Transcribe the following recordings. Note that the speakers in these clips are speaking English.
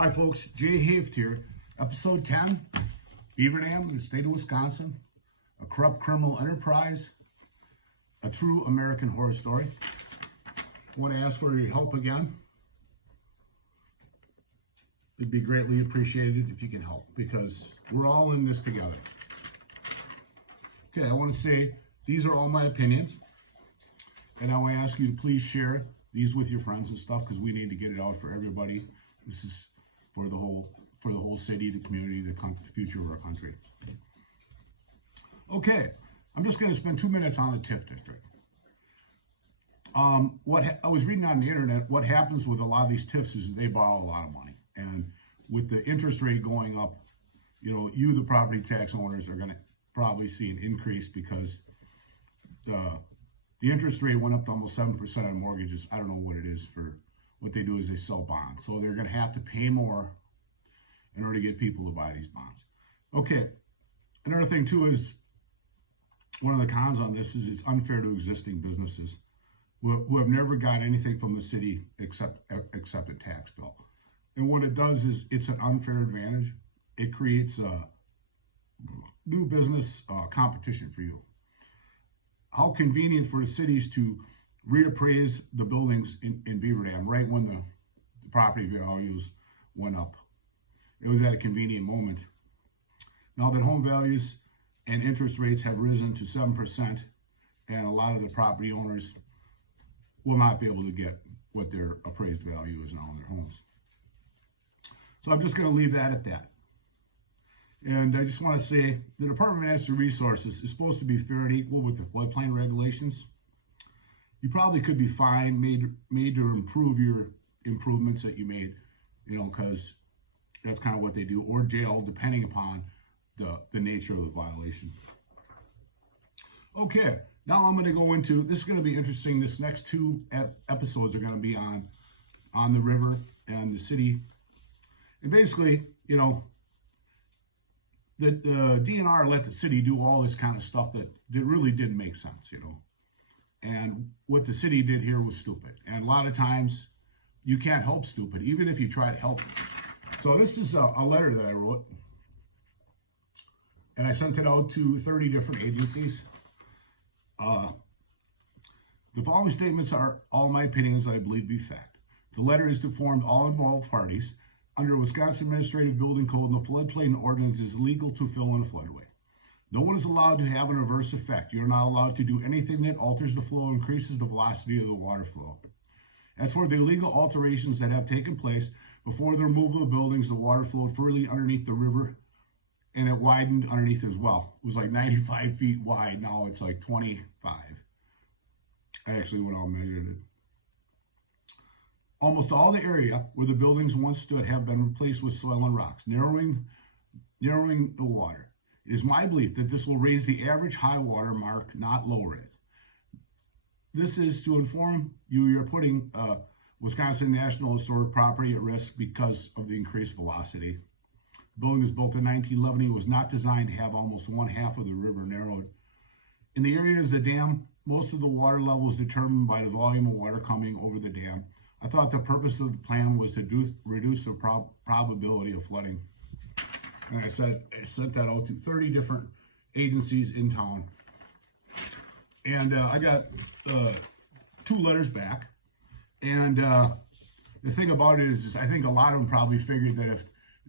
Hi folks, Jay Haft here. Episode 10, Beaver Dam in the state of Wisconsin, a corrupt criminal enterprise, a true American horror story. I want to ask for your help again. It'd be greatly appreciated if you can help, because we're all in this together. Okay, I want to say these are all my opinions, and I want to ask you to please share these with your friends and stuff, because we need to get it out for everybody. This is for the whole city, the community, the future of our country. Okay, I'm just going to spend 2 minutes on the TIF district. What I was reading on the internet, what happens with a lot of these TIFs is they borrow a lot of money, and with the interest rate going up, you, the property tax owners, are going to probably see an increase, because the interest rate went up to almost 7% on mortgages. I don't know what it is. For what they do is they sell bonds, so they're going to have to pay more in order to get people to buy these bonds. Okay, another thing too is, one of the cons on this is it's unfair to existing businesses who have never got anything from the city except a tax bill. And what it does is it's an unfair advantage. It creates a new business competition for you. How convenient for the cities to reappraise the buildings in Beaver Dam right when the property values went up. It was at a convenient moment. Now that home values and interest rates have risen to 7%, and a lot of the property owners will not be able to get what their appraised value is now in their homes. So I'm just going to leave that at that. And I just want to say the Department of Natural Resources is supposed to be fair and equal with the floodplain regulations. You probably could be fined, made to improve your improvements that you made, because that's kind of what they do, or jail, depending upon the nature of the violation. Okay, now I'm going to go into, this is going to be interesting. This next two episodes are going to be on the river and the city. And basically, the DNR let the city do all this kind of stuff that really didn't make sense, And what the city did here was stupid. And a lot of times you can't help stupid, even if you try to help it. So this is a letter that I wrote, and I sent it out to 30 different agencies. The following statements are all my opinions that I believe to be fact. The letter is to inform all involved parties. Under Wisconsin Administrative Building Code, the floodplain ordinance is illegal to fill in a floodway. No one is allowed to have an adverse effect. You're not allowed to do anything that alters the flow, increases the velocity of the water flow. As for the illegal alterations that have taken place, before the removal of the buildings, the water flowed freely underneath the river, and it widened underneath as well. It was like 95 feet wide. Now it's like 25. I actually went out and measured it. Almost all the area where the buildings once stood have been replaced with soil and rocks, narrowing the water. It is my belief that this will raise the average high water mark, not lower it. This is to inform you you're putting Wisconsin National Historic Property at risk because of the increased velocity. The building was built in 1911. It was not designed to have almost one half of the river narrowed. In the areas of the dam, most of the water level is determined by the volume of water coming over the dam. I thought the purpose of the plan was to reduce the probability of flooding. And I sent that out to 30 different agencies in town. And I got 2 letters back. And the thing about it is I think a lot of them probably figured that if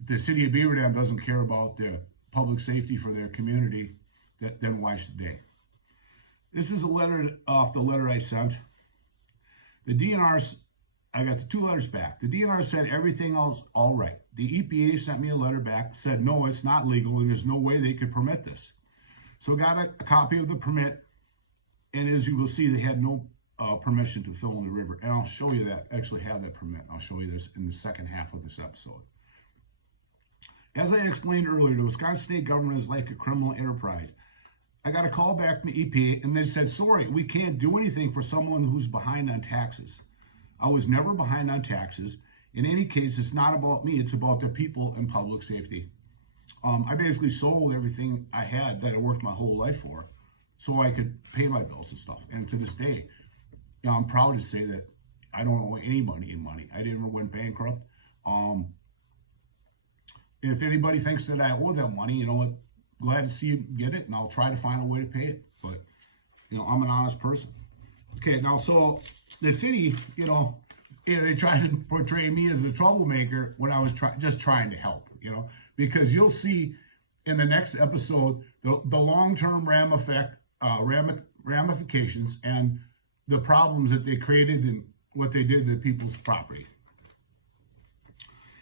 the city of Beaver Dam doesn't care about the public safety for their community, then why should they? This is a letter off the letter I sent. The DNR's, I got the 2 letters back. The DNR said everything else all right. The EPA sent me a letter back, said no, it's not legal and there's no way they could permit this. So got a copy of the permit, and as you will see, they had no permission to fill in the river. And I'll show you that, actually have that permit. I'll show you this in the second half of this episode. As I explained earlier, the Wisconsin state government is like a criminal enterprise. I got a call back from the EPA, and they said, sorry, we can't do anything for someone who's behind on taxes. I was never behind on taxes. In any case, it's not about me, it's about the people and public safety. I basically sold everything I had that I worked my whole life for, so I could pay my bills and stuff. And to this day, I'm proud to say that I don't owe anybody any money. I never went bankrupt. if anybody thinks that I owe them money, you know what, glad to see you get it, and I'll try to find a way to pay it. But, you know, I'm an honest person. Okay, now, so the city, you know, they tried to portray me as a troublemaker when I was just trying to help, you know, because you'll see in the next episode the long-term ramifications and the problems that they created and what they did to people's property.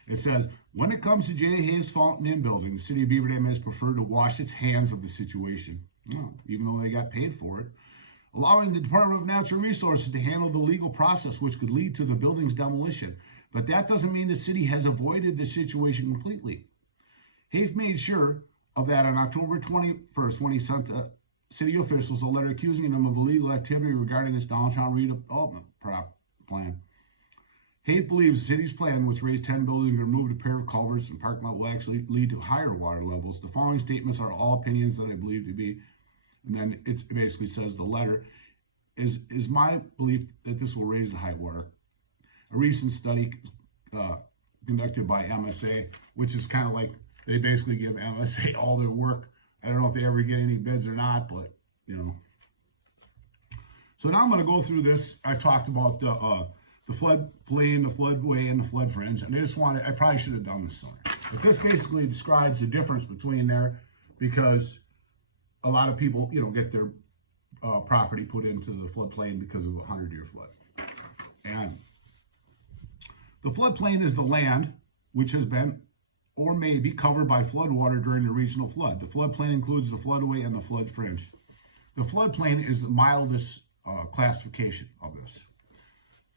It says, when it comes to J. Hayes Fountain Inn building, the city of Beaver Dam has preferred to wash its hands of the situation, even though they got paid for it, allowing the Department of Natural Resources to handle the legal process which could lead to the building's demolition. But that doesn't mean the city has avoided the situation completely. Hayes made sure of that on October 21st when he sent city officials a letter accusing them of illegal activity regarding this downtown redevelopment plan. Hayes believes the city's plan, which raised 10 buildings and removed a pair of culverts and parking lot, will actually lead to higher water levels. The following statements are all opinions that I believe to be, and then it basically says the letter is my belief that this will raise the high water. A recent study conducted by MSA, which is kind of like they basically give MSA all their work. I don't know if they ever get any bids or not, but you know. So now I'm going to go through this. I talked about the floodplain, the floodway, and the flood fringe. And I probably should have done this sooner. But this basically describes the difference between there, because a lot of people, you know, get their property put into the floodplain because of a 100-year flood. And the floodplain is the land which has been or may be covered by floodwater during the regional flood. The floodplain includes the floodway and the flood fringe. The floodplain is the mildest classification of this.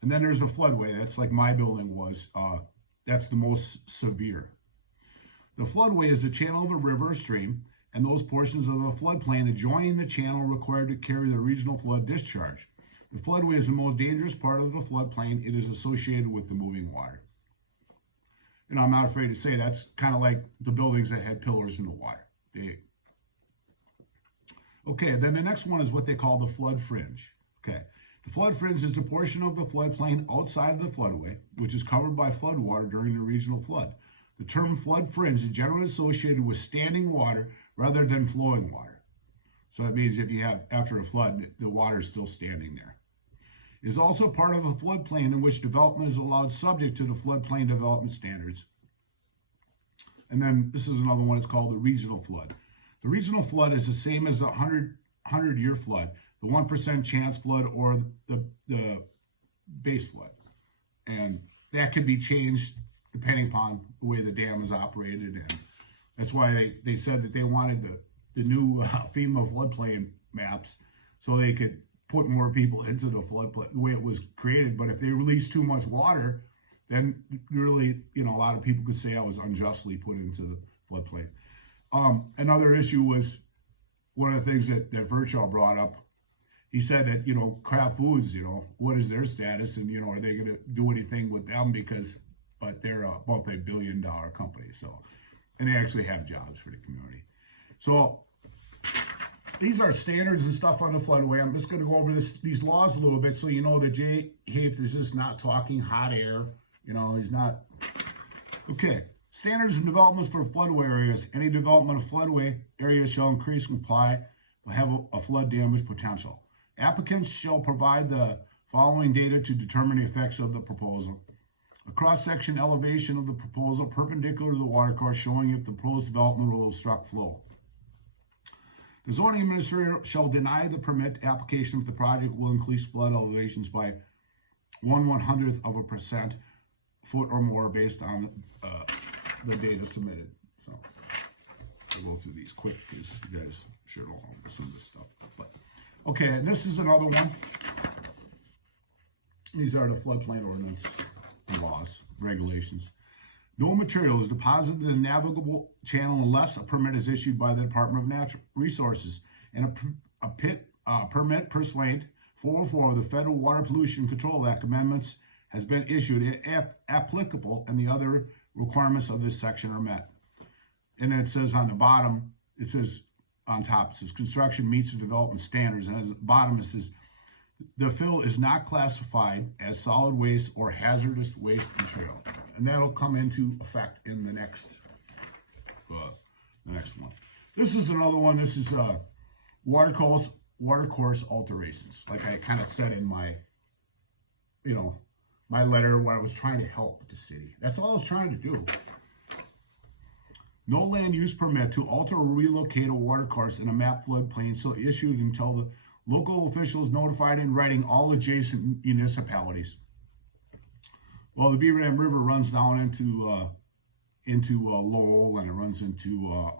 And then there's the floodway. That's like my building was. That's the most severe. The floodway is the channel of a river or stream, and those portions of the floodplain adjoining the channel required to carry the regional flood discharge. The floodway is the most dangerous part of the floodplain. It is associated with the moving water. And I'm not afraid to say that's kind of like the buildings that had pillars in the water. Okay, then the next one is what they call the flood fringe. Okay, the flood fringe is the portion of the floodplain outside the floodway, which is covered by floodwater during the regional flood. The term flood fringe is generally associated with standing water rather than flowing water. So that means if you have, after a flood, the water is still standing there. It is also part of a floodplain in which development is allowed subject to the floodplain development standards. And then this is another one, it's called the regional flood. The regional flood is the same as the 100-year flood, the 1% chance flood, or the base flood. And that can be changed depending upon the way the dam is operated. And that's why they said that they wanted the new FEMA floodplain maps so they could put more people into the floodplain the way it was created. But if they release too much water, then really, you know, a lot of people could say I was unjustly put into the floodplain. Another issue was one of the things that Virchow brought up. He said that, you know, Kraft Foods, you know, what is their status, and, you know, are they going to do anything with them, but they're a multi-billion-dollar company, so, and they actually have jobs for the community. So these are standards and stuff on the floodway. I'm just going to go over these laws a little bit so you know that Jay Haith is just not talking hot air. You know, he's not. Okay. Standards and developments for floodway areas. Any development of floodway areas shall increase comply will have a flood damage potential. Applicants shall provide the following data to determine the effects of the proposal. A cross-section elevation of the proposal perpendicular to the watercourse showing if the proposed development will obstruct flow. The zoning administrator shall deny the permit application if the project will increase flood elevations by 1/100% foot or more based on the data submitted. So I'll go through these quick because you guys sure don't want to listen to this stuff. But okay, and this is another one. These are the floodplain ordinance laws, regulations. No material is deposited in the navigable channel unless a permit is issued by the Department of Natural Resources and a permit pursuant 404 of the Federal Water Pollution Control Act amendments has been issued if applicable and the other requirements of this section are met. And then it says on the bottom, it says on top, it says construction meets the development standards, and at the bottom it says the fill is not classified as solid waste or hazardous waste material. And that'll come into effect in the next the next one. This is another one. This is watercourse alterations. Like I kind of said in my, my letter where I was trying to help the city. That's all I was trying to do. No land use permit to alter or relocate a watercourse in a map floodplain shall issued until the local officials notified in writing all adjacent municipalities. Well, the Beaver Dam River runs down into Lowell, and it runs into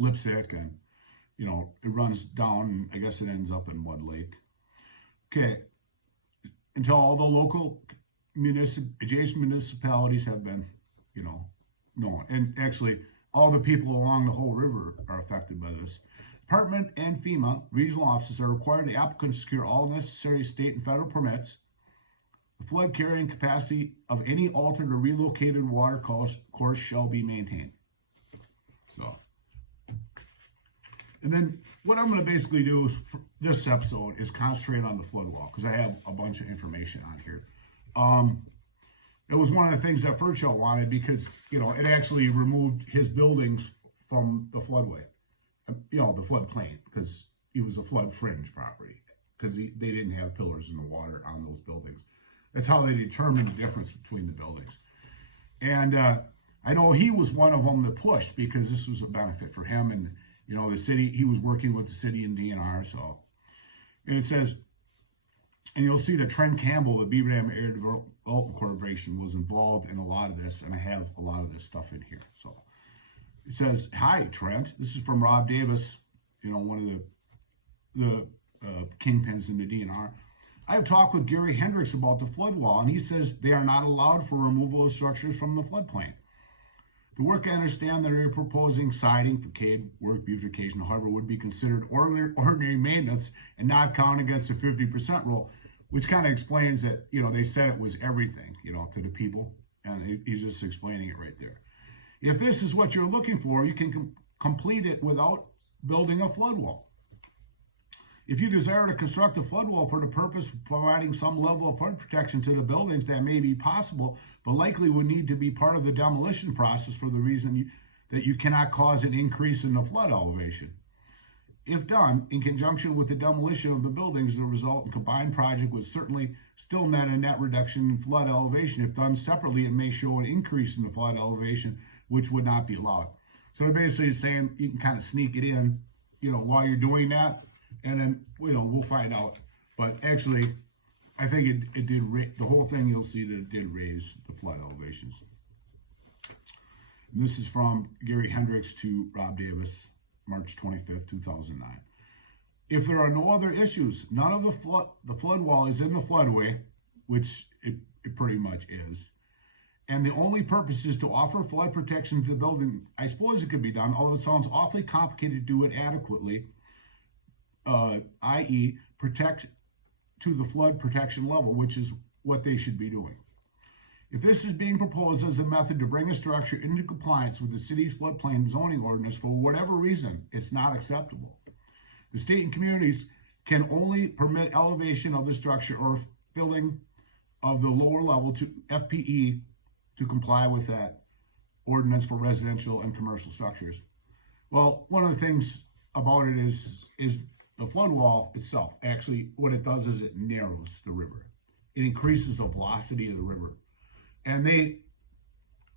Lipsick, and it runs down. I guess it ends up in Mud Lake. Okay, until all the local adjacent municipalities have been, known, and actually all the people along the whole river are affected by this. Department and FEMA regional offices are required the applicant to secure all necessary state and federal permits. The flood carrying capacity of any altered or relocated water course shall be maintained. So, and then what I'm going to basically do is for this episode is concentrate on the flood wall, because I have a bunch of information on here. It was one of the things that Furchell wanted, because it actually removed his buildings from the floodway, the floodplain, because it was a flood fringe property, because they didn't have pillars in the water on those buildings. That's how they determined the difference between the buildings. And I know he was one of them that pushed, because this was a benefit for him, and the city. He was working with the city and DNR. So, and it says, and you'll see that Trent Campbell, the Beaver Dam Area Development Corporation, was involved in a lot of this, and I have a lot of this stuff in here. So it says, "Hi, Trent. This is from Rob Davis, one of the kingpins in the DNR. I have talked with Gary Hendricks about the flood wall, and he says they are not allowed for removal of structures from the floodplain. The work, I understand that they're proposing siding, facade, work, beautification, however, would be considered ordinary maintenance and not count against the 50% rule," which kind of explains that, they said it was everything, to the people, and he's just explaining it right there. If this is what you're looking for, you can complete it without building a flood wall. If you desire to construct a flood wall for the purpose of providing some level of flood protection to the buildings, that may be possible, but likely would need to be part of the demolition process for the reason that you cannot cause an increase in the flood elevation. If done in conjunction with the demolition of the buildings, the resultant combined project would certainly still net a net reduction in flood elevation. If done separately, it may show an increase in the flood elevation, which would not be allowed. So they're basically saying you can kind of sneak it in, while you're doing that, and then, we'll find out. But actually, I think it did, the whole thing, you'll see that it did raise the flood elevations. And this is from Gary Hendricks to Rob Davis, March 25th, 2009. If there are no other issues, none of the flood wall is in the floodway, which it pretty much is, and the only purpose is to offer flood protection to the building, I suppose it could be done, although it sounds awfully complicated to do it adequately, i.e. protect to the flood protection level, which is what they should be doing. If this is being proposed as a method to bring a structure into compliance with the city's floodplain zoning ordinance, for whatever reason, it's not acceptable. The state and communities can only permit elevation of the structure or filling of the lower level to FPE to comply with that ordinance for residential and commercial structures. Well, one of the things about it is the flood wall itself. Actually, what it does is it narrows the river. It increases the velocity of the river. And it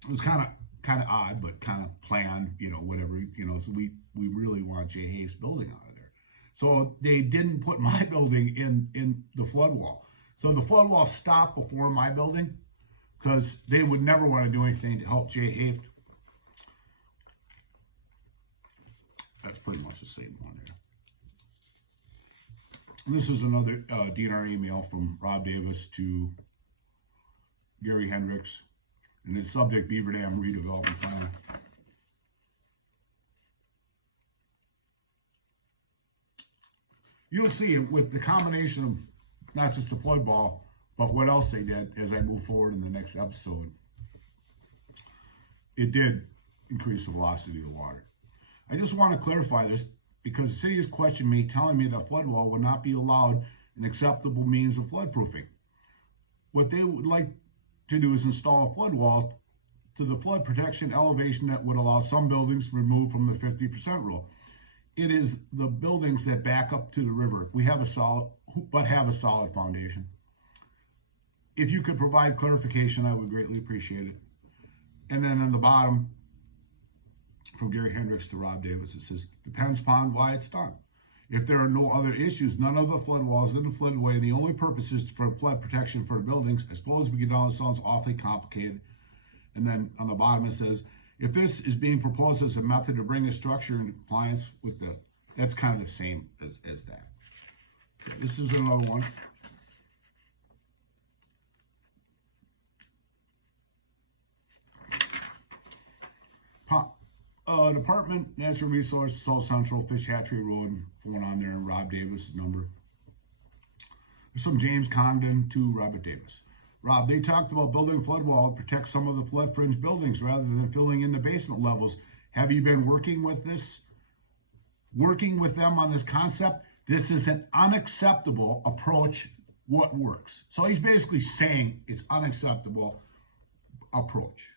was kind of odd, but kind of planned, whatever, so we really want Jay Hayes' building out of there. So they didn't put my building in the flood wall. So the flood wall stopped before my building, because they would never want to do anything to help Jay Hayes. That's pretty much the same one there. And this is another DNR email from Rob Davis to Gary Hendricks, and it's subject Beaver Dam redevelopment plan. You'll see with the combination of not just the flood wall, but what else they did as I move forward in the next episode, it did increase the velocity of the water. I just want to clarify this, because the city has questioned me, telling me that a flood wall would not be allowed an acceptable means of flood proofing. What they would like to do is install a flood wall to the flood protection elevation that would allow some buildings removed from the 50% rule. It is the buildings that back up to the river. We have a solid foundation. If you could provide clarification, I would greatly appreciate it. And then on the bottom, from Gary Hendricks to Rob Davis, it says, depends upon why it's done. If there are no other issues, none of the flood walls in the floodway, the only purpose is for flood protection for the buildings. I suppose we get down, it sounds awfully complicated. And then on the bottom it says, if this is being proposed as a method to bring a structure into compliance with the, that's kind of the same as that. Okay, this is another one. Department Natural Resources, South Central, Fish Hatchery Road, phone on there, and Rob Davis' number. There's some James Congdon to Robert Davis. Rob, they talked about building a flood wall to protect some of the flood fringe buildings rather than filling in the basement levels. Have you been working with them on this concept? This is an unacceptable approach. What works? So he's basically saying it's unacceptable approach.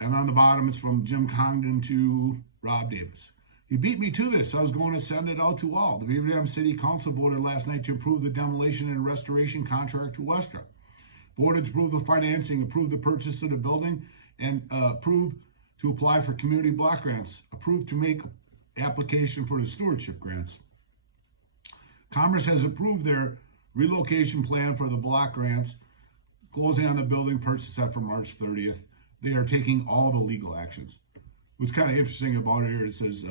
And on the bottom, it's from Jim Congdon to Rob Davis. He beat me to this. I was going to send it out to all. The Beaver Dam City Council voted last night to approve the demolition and restoration contract to Westra. Voted to approve the financing, approve the purchase of the building, and approved to apply for community block grants. Approved to make application for the stewardship grants. Commerce has approved their relocation plan for the block grants. Closing on the building purchase set for March 30th. They are taking all the legal actions. What's kind of interesting about it here, it says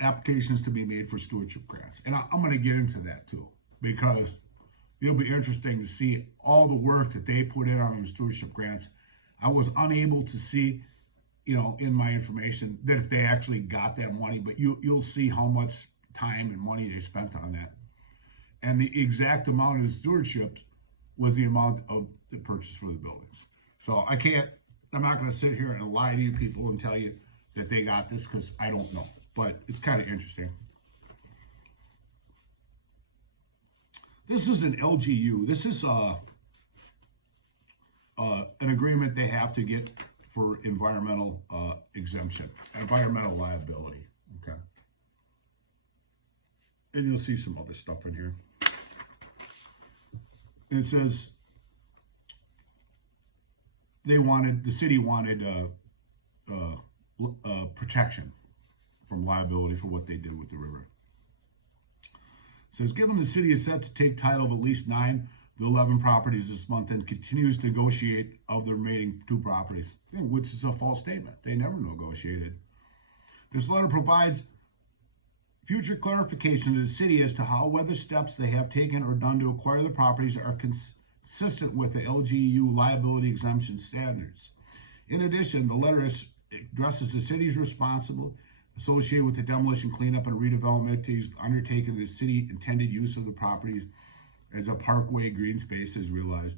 applications to be made for stewardship grants. And I'm going to get into that too, because it'll be interesting to see all the work that they put in on those stewardship grants. I was unable to see, in my information that if they actually got that money, but you'll see how much time and money they spent on that. And the exact amount of stewardship was the amount of the purchase for the buildings. So I'm not going to sit here and lie to you people and tell you that they got this, because I don't know, but it's kind of interesting. This is an LGU. This is an agreement they have to get for environmental exemption, environmental liability, okay? And you'll see some other stuff in here. And it says the city wanted protection from liability for what they did with the river. It says, given the city is set to take title of at least 9 of the 11 properties this month and continues to negotiate of the remaining 2 properties, which is a false statement. They never negotiated. This letter provides future clarification to the city as to how whether steps they have taken or done to acquire the properties are consistent with the LGU liability exemption standards. In addition, the letter addresses the city's responsibility associated with the demolition, cleanup, and redevelopment activities undertaken. The city intended use of the properties as a parkway green space is realized.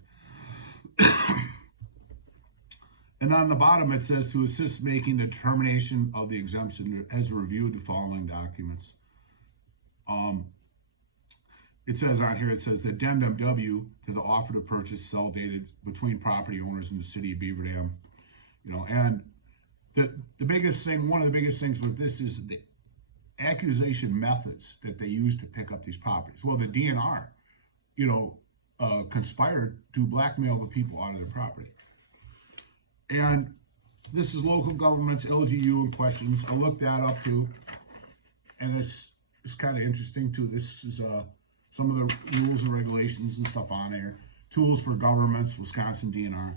And on the bottom it says, to assist making the determination of the exemption has reviewed the following documents. It says on here, it says the addendum W to the offer to purchase sell dated between property owners and the city of Beaver Dam. And the biggest thing, one of the biggest things with this is the accusation methods that they use to pick up these properties. Well, the DNR, conspired to blackmail the people out of their property. And this is local governments, LGU in questions. I looked that up too. And it's kind of interesting too. This is some of the rules and regulations and stuff on there. Tools for governments, Wisconsin DNR.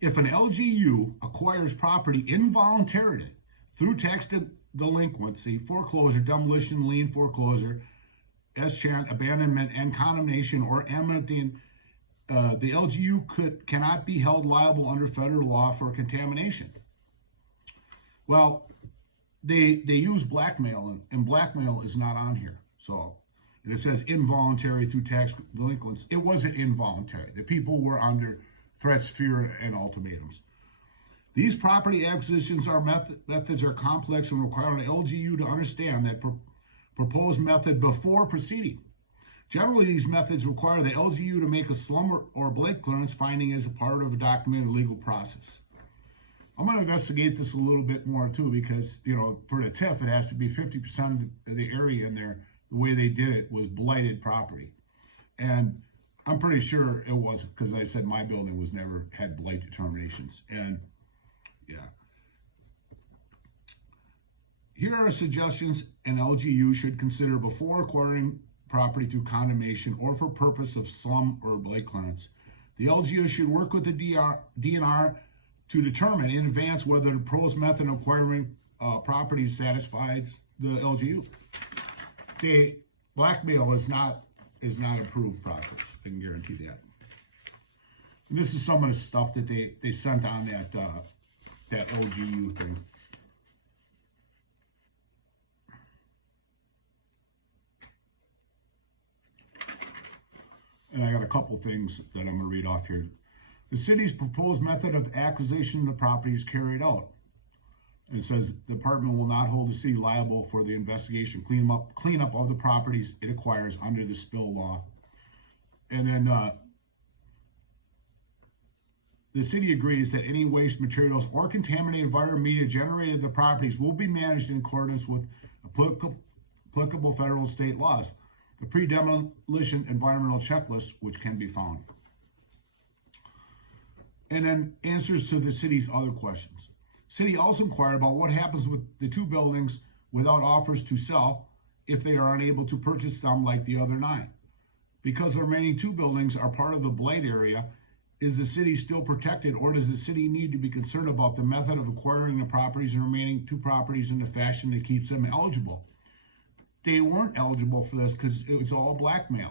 If an LGU acquires property involuntarily through tax delinquency, foreclosure, demolition, lien foreclosure, eschat, abandonment, and condemnation, or emptying, the LGU cannot be held liable under federal law for contamination. Well, they use blackmail, and blackmail is not on here. So, and it says involuntary through tax delinquency. It wasn't involuntary. The people were under threats, fear, and ultimatums. These property acquisitions methods are complex and require an LGU to understand that proposed method before proceeding. Generally, these methods require the LGU to make a slum or blight clearance finding as a part of a documented legal process. I'm going to investigate this a little bit more too, because, you know, for the TIF, it has to be 50% of the area in there. The way they did it was blighted property. And I'm pretty sure it was, because I said my building was never had blight determinations. And yeah. Here are suggestions an LGU should consider before acquiring property through condemnation or for purpose of slum or blight clearance. The LGU should work with the DNR to determine in advance whether the proposed method of acquiring property satisfies the LGU. The blackmail is not approved process. I can guarantee that. And this is some of the stuff that they sent on that LGU thing. And I got a couple things that I'm going to read off here. The city's proposed method of acquisition of the property is carried out. And it says the department will not hold the city liable for the investigation, cleanup of the properties it acquires under the spill law. And then the city agrees that any waste materials or contaminated environmental media generated at the properties will be managed in accordance with applicable federal and state laws. The pre-demolition environmental checklist, which can be found. And then answers to the city's other questions. City also inquired about what happens with the two buildings without offers to sell if they are unable to purchase them like the other 9. Because the remaining 2 buildings are part of the blight area, is the city still protected, or does the city need to be concerned about the method of acquiring the properties and remaining 2 properties in the fashion that keeps them eligible? They weren't eligible for this because it was all blackmail.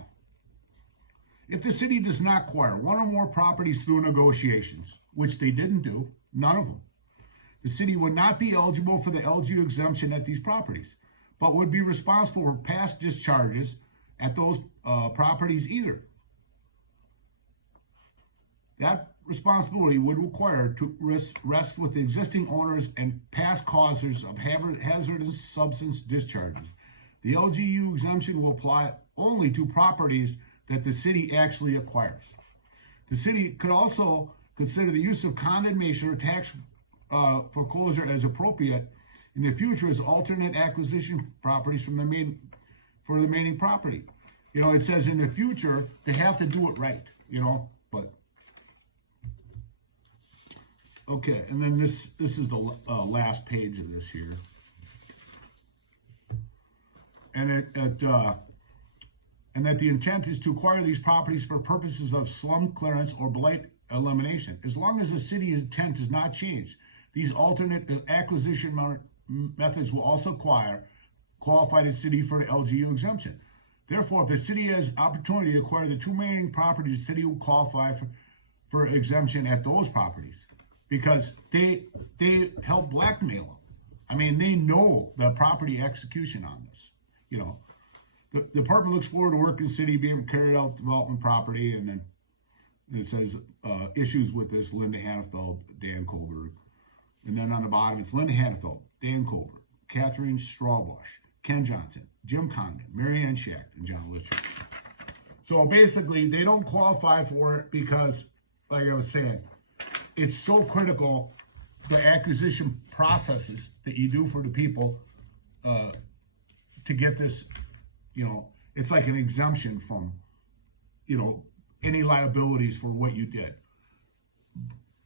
If the city does not acquire 1 or more properties through negotiations, which they didn't do, none of them, the city would not be eligible for the LGU exemption at these properties, but would be responsible for past discharges at those properties either. That responsibility would require to rest with the existing owners and past causers of hazardous substance discharges. The LGU exemption will apply only to properties that the city actually acquires. The city could also consider the use of condemnation or tax foreclosure as appropriate in the future as alternate acquisition properties for the remaining property. You know, it says in the future they have to do it right, you know, but okay. And then this is the last page of this here. And and that the intent is to acquire these properties for purposes of slum clearance or blight elimination. As long as the city's intent does not change, these alternate acquisition methods will also qualify the city for the LGU exemption. Therefore, if the city has opportunity to acquire the 2 remaining properties, the city will qualify for exemption at those properties because they help blackmail them. I mean, they know the property execution on this. You know, the department looks forward to working with the city being carried out development property, and then it says issues with this: Linda Hannafeld, Dan Colbert, and then on the bottom it's Linda Hannafeld, Dan Colbert, Catherine Strawbush, Ken Johnson, Jim Condon, Mary Ann Schacht, and John Litcher. So basically, they don't qualify for it because, like I was saying, it's so critical, the acquisition processes that you do for the people to get this, you know, it's like an exemption from, you know, any liabilities for what you did.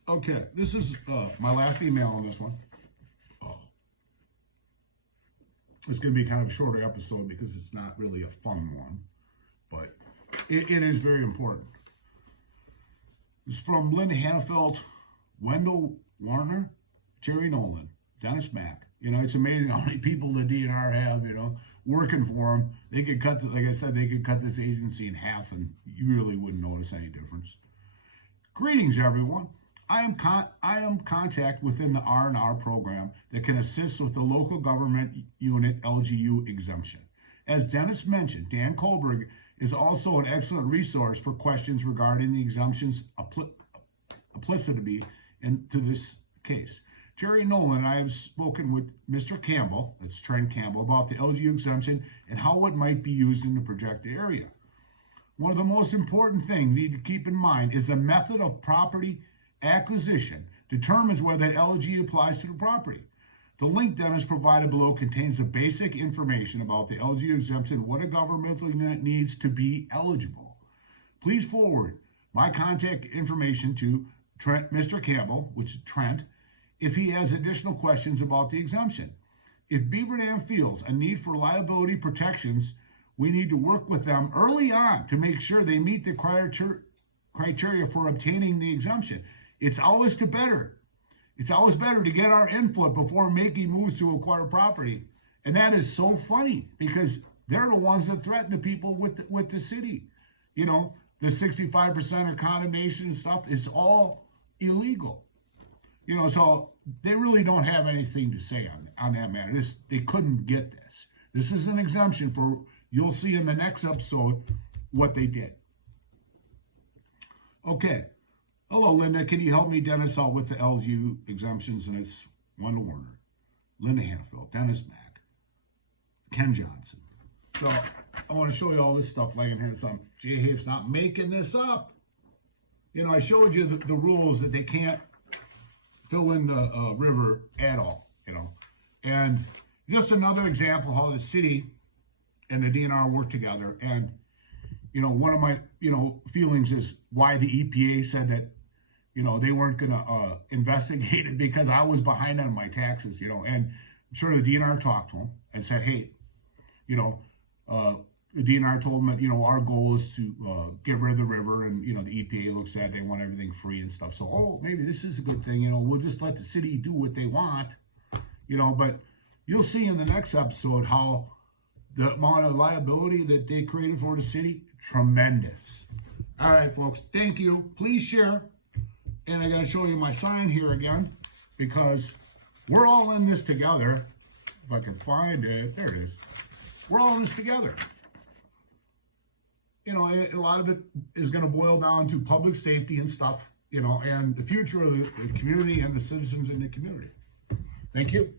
Okay, this is my last email on this one. It's going to be kind of a shorter episode because it's not really a fun one, but it is very important. It's from Linda Hannafeld, Wendell Warner, Jerry Nolan, Dennis Mack. You know, it's amazing how many people the DNR have, you know, working for them. They could cut, like I said, they could cut this agency in half and you really wouldn't notice any difference. Greetings, everyone. I am contact within the R&R program that can assist with the local government unit LGU exemption. As Dennis mentioned, Dan Kohlberg is also an excellent resource for questions regarding the exemption's applicability to this case. Jerry Nolan and I have spoken with Mr. Campbell, that's Trent Campbell, about the LGU exemption and how it might be used in the projected area. one of the most important things you need to keep in mind is the method of property acquisition determines whether the LGU applies to the property. The link Dennis provided below contains the basic information about the LGU exemption and what a governmental unit needs to be eligible. Please forward my contact information to Mr. Campbell, which is Trent, if he has additional questions about the exemption. If Beaver Dam feels a need for liability protections, we need to work with them early on to make sure they meet the criteria for obtaining the exemption. It's always better to get our input before making moves to acquire property. And that is so funny because they're the ones that threaten the people with the city. You know, the 65% of condemnation and stuff is all illegal. You know, so they really don't have anything to say on that matter. They couldn't get this. This is an exemption for, you'll see in the next episode what they did. Okay. Hello, Linda. Can you help me, Dennis, out with the LGU exemptions? And it's Wendell Warner, Linda Hanfield, Dennis Mack, Ken Johnson. So I want to show you all this stuff laying here. So Jay Have's not making this up. You know, I showed you the rules that they can't fill in the river at all, you know. And just another example how the city and the DNR work together. And, you know, one of my, feelings is why the EPA said that, they weren't going to investigate it because I was behind on my taxes, and I'm sure the DNR talked to them and said, hey, the DNR told them that, our goal is to get rid of the river, and, the EPA looks at it, they want everything free and stuff. So, oh, maybe this is a good thing, we'll just let the city do what they want, but you'll see in the next episode how the amount of liability that they created for the city, tremendous. All right, folks, thank you. Please share. And I got to show you my sign here again because we're all in this together. If I can find it, there it is. We're all in this together. A lot of it is going to boil down to public safety and stuff, and the future of the community and the citizens in the community. Thank you.